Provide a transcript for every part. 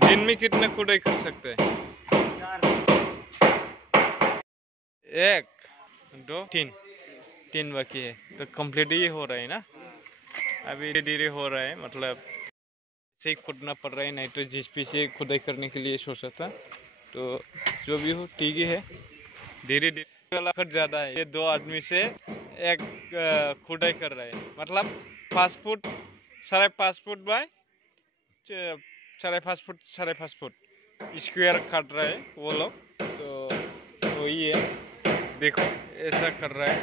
दिन में कितने खुदाई कर सकते हैं? 1 2 3 बाकी है तो कंप्लीट ही हो रहा है ना। अभी धीरे धीरे हो रहा है, मतलब से खुदना पड़ रहा है, नहीं तो जीसीपी से खुदाई करने के लिए सोचा था। तो जो भी हो ठीक ही है, धीरे धीरे खर्च ज्यादा है। ये 2 आदमी से एक खुदाई कर रहा है, मतलब 5 foot 5.5 foot by 5.5 foot 5.5 foot square काट रहा है वो लोग। तो वही है, देखो ऐसा कर रहा है।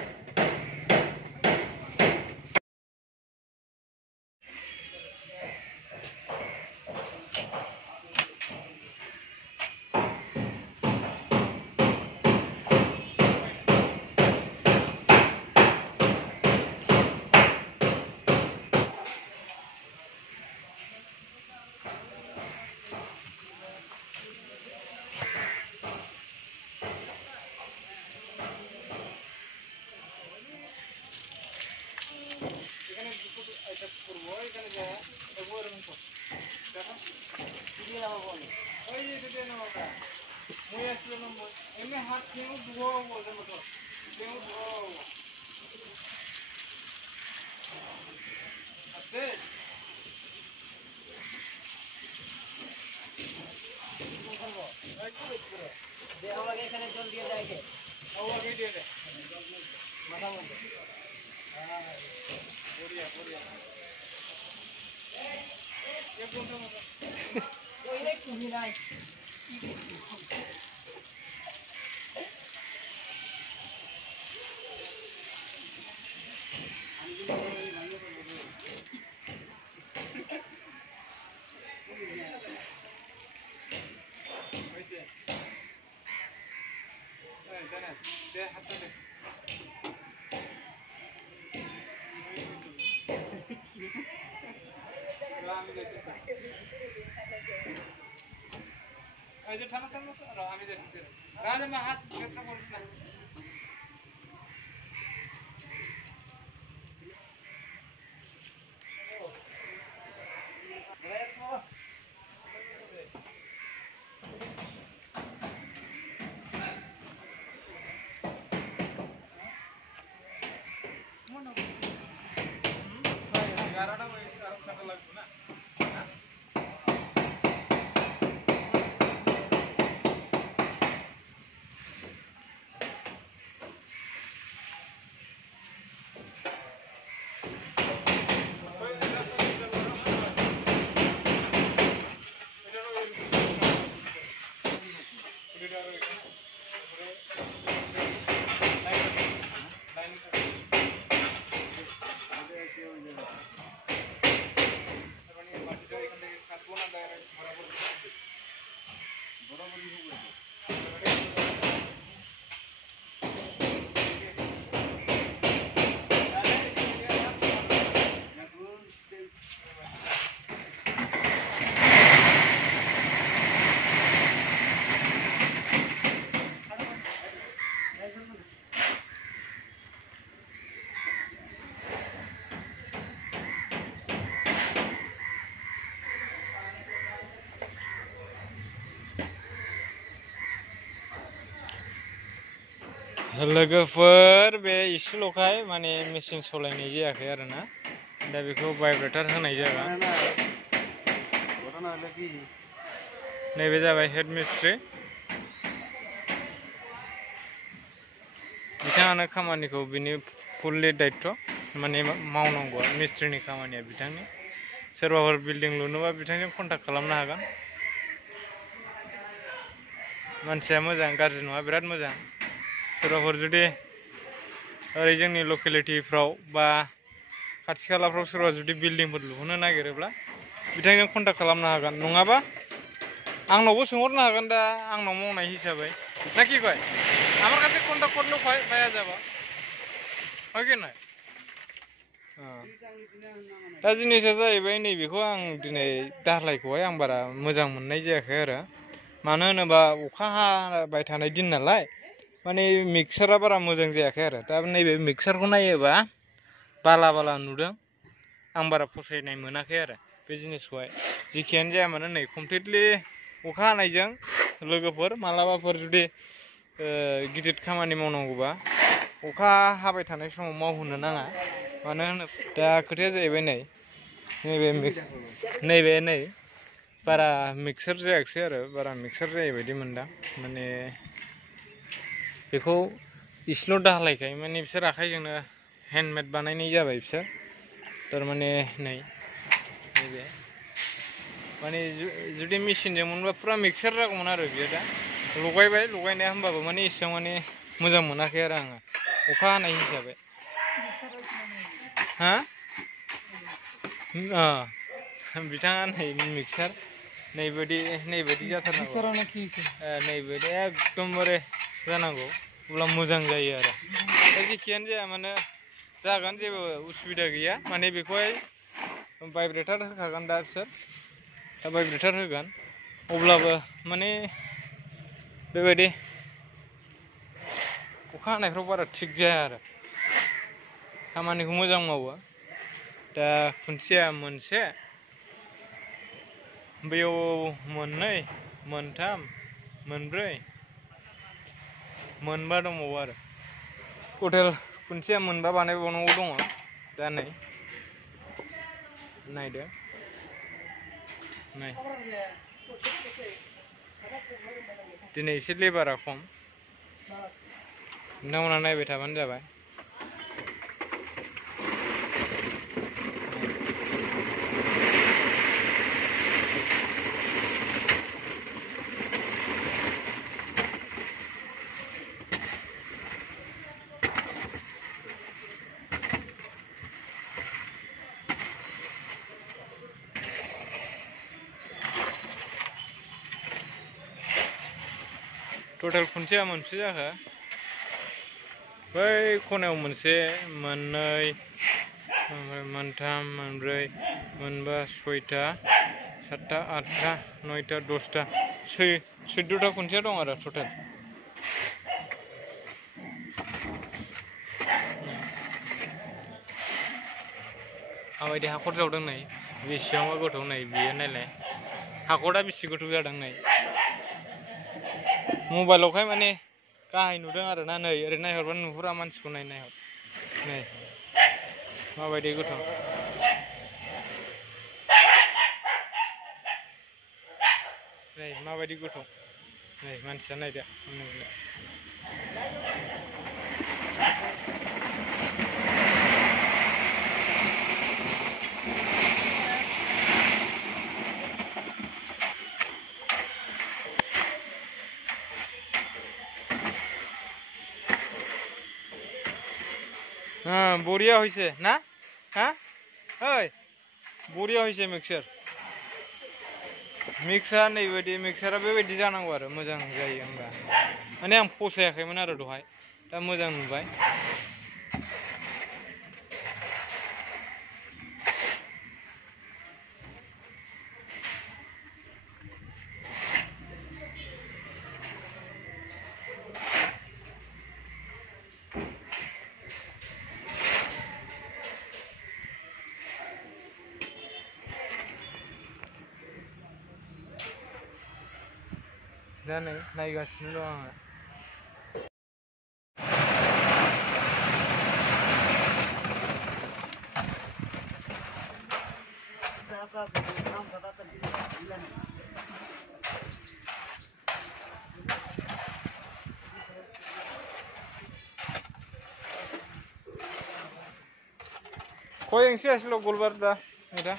लोगोफोर बे इसेल'खाय माने मेचिन सालायनाय जायाखै आरोना, दा बेखौ भाइब्रेटर होनाय जागोन। नैबे जाबाय हेड मिस्ट्रि, बिथाङानो खामानिखौ बिनि फुललि दायित्व माने मावनांगौआ मिस्ट्रिनि खामानिया बिथांनि। सोरबाफोर बिल्डिं लुनोबा बिथांजों कन्टाक्ट खालामनो हागोन। मानसिया मोजां, गाज्रि नङा, बिराद मोजां। सोरबाफोर जुदि ओरै जोंनि लकेलिटिफ्राव बा खाथि खालाफ्राव सोरबा जुदि बिल्डिंफोर लुहोनो नागिरोब्ला बिथांजों कन्टाक्ट खालामनो हागोन, नङाबा आंनावबो सोंहरनो हागोन। दा आंनाव मावनाय हिसाबै ना কি কয়, আমার কাছে কন্টাক্ট করলেও পাওয়া যাবে, হয় কি নয়? दा जिनिसा जाहैबाय नैबेखौ आं दिनै दालायखौहाय आं बारा मोजां मोननाय जायाखै आरो, मानो होनोबा अखा हाबाय थानाय दिन नालाय माने मिक्सारा बारा मोजां जायाखै आरो। दा नैबे मिक्सारखौ नायोबा बाला बाला नुदों आं बारा फसायनाय मोनाखै आरो बे जिनिसखौहाय जेखियानो जाया मानो नै कमप्लिटलि अखा हानायजों लोगोफोर मालाबाफोर जुदि गिदिर खामानि मावनांगौबा अखा हाबाय थानाय समाव मावहोनो नाङा मानो होनो दा खोथाया जाहैबाय नै बारा मिक्सार जायाखिसै आरो बारा मिक्सार जायै बायदि मोनदां माने बेखौ इसेल' दालायखाय माने बिसोर आखाइजोंनो हेन्डमेड बानायनाय जाबाय बिसोर थारमाने नैबे माने जुदि मेचिनजों मोनबा फुरा मिक्सार जागौमोन आरो बियो दा लगायबाय लगायनाया होमबाबो माने एसेबां माने मोजां मोनाखै आरो आङो अखा हानाय हिसाबै हा बिथाङा मिक्सार नैबायदि जाथारनांगौ नैबायदि एकदमबारे जानांगौ अब्ला मोजां जायो आरो दा जेखियानो जाया मानो जागोन जेबो उसुबिदा गैया माने बेखौहाय भाइब्रेटर होखागोन दा बिसोर दा भाइब्रेटर होगोन अब्लाबो माने बेबायदि अखा हानायफ्राव बारा थिग जाया आरो खामानिखौ मोजां मावो दा खुन्थिया मोनसे बेयाव मोननै मोनथाम मोनब्रै मोनबा दंबावो आरो टटेल खुन्थिया मोनबा बानायबावनांगौ दङ दा नायदो नै दिनै एसे लेबारा खम नोंथांमोना नायबाय थाबानो जाबाय टटेल खुन्थिया मोनबेसे जाखो बै खनायाव मोनसे मोननै मोनथाम मोनब्रै मोनबा सयथा सातथा आठथा नयथा दसथा 14टा खुन्थिया दं आरो टटेल माबायदि हाखर जावदों नै बेसेबांबा गोथौ नै बियो नायलाय हाखरा बेसे गोथौ जादों नै मबाइलावहाय माने गाहाय नुदों आरो ना नै ओरै नायहरबा नुहुरा मानसिखौ नायहर नै माबायदि गोथौ नै माबायदि गोथौ नै मानसिया नायदो बरिया হইছে না হ্যাঁ ওই বরিয়া হইছে मिक्सार नैबायदि मिक्सारा बेबायदि जानांगौ आरो मोजां जायो होनबा माने आं फसायाखैमोन आरो दहाय दा मोजां नुबाय दा नै नायगासिनो दं आङो কয় ইঞ্চি আসলো গোলবারটা এটা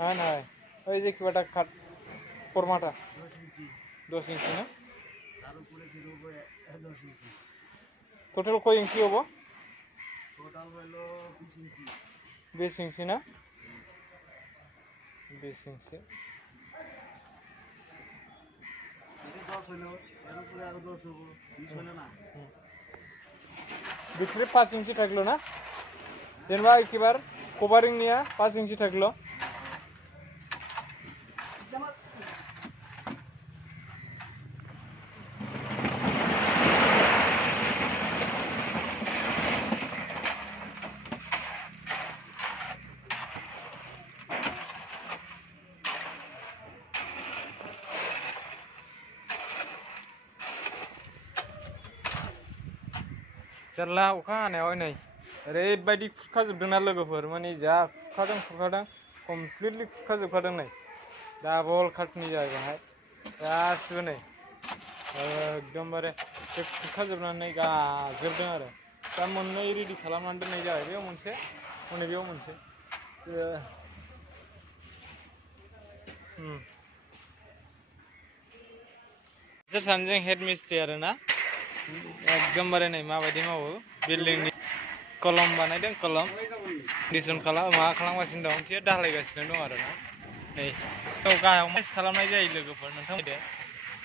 হ্যাঁ না ওই যে কিবাটা খাট ফরমাটা 10 ইঞ্চি না টোটাল কয় ইঞ্চি হবো টোটাল হলো 20 ইঞ্চি না 20 ইঞ্চি ভিতরে 5 ইঞ্চি থাকলো না যেনবা একেবার কভারিং নিয়া 5 ইঞ্চি থাকলো जारला अखा हानायाव नै ओरैबायदि खुरखाजोबदोंना लोगोफोर माने जा खुरखादों कमप्लिटलि खुरखाजोबखादों नै डाबल खाटनि जाबाय गासिबो नै एकदमबारे बे खुरखाजोबनानै गाजोबदों आरो दा मोननै रेडि खालामनानै दोननाय जाबाय बेयाव मोनसे हनै बेयाव मोनसे बिसोर सानैजों हेड मिस्ट्रि आरो ना एकदमबारे नै माबायदि मावो बिल्डिंनि कलम बानायदों कलम कन्डिसन माबा खालामगासिनो दं बियो दालायगासिनो दं आरो ना नै गाहायाव माइस खालामनाय जायो लोगोफोर नोंथां फैदो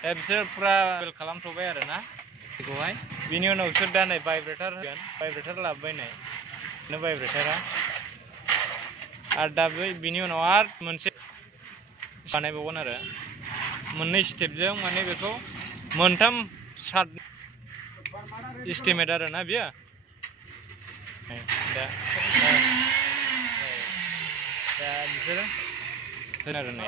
दा बिसोर फुरा बेल खालामथ'बाय आरो ना बेखौहाय बिनि उनाव बिसोर दा नै भाइब्रेटर होगोन भाइब्रेटर लाबोबाय नै बेनो भाइब्रेटरा आरो दा बिनि उनाव आरो मोनसे बानायबावगोन आरो मोननै स्टेपजों माने बेखौ मोनथाम सात एस्टिमेट आरो ना बियो दा बिसोरो आरो नै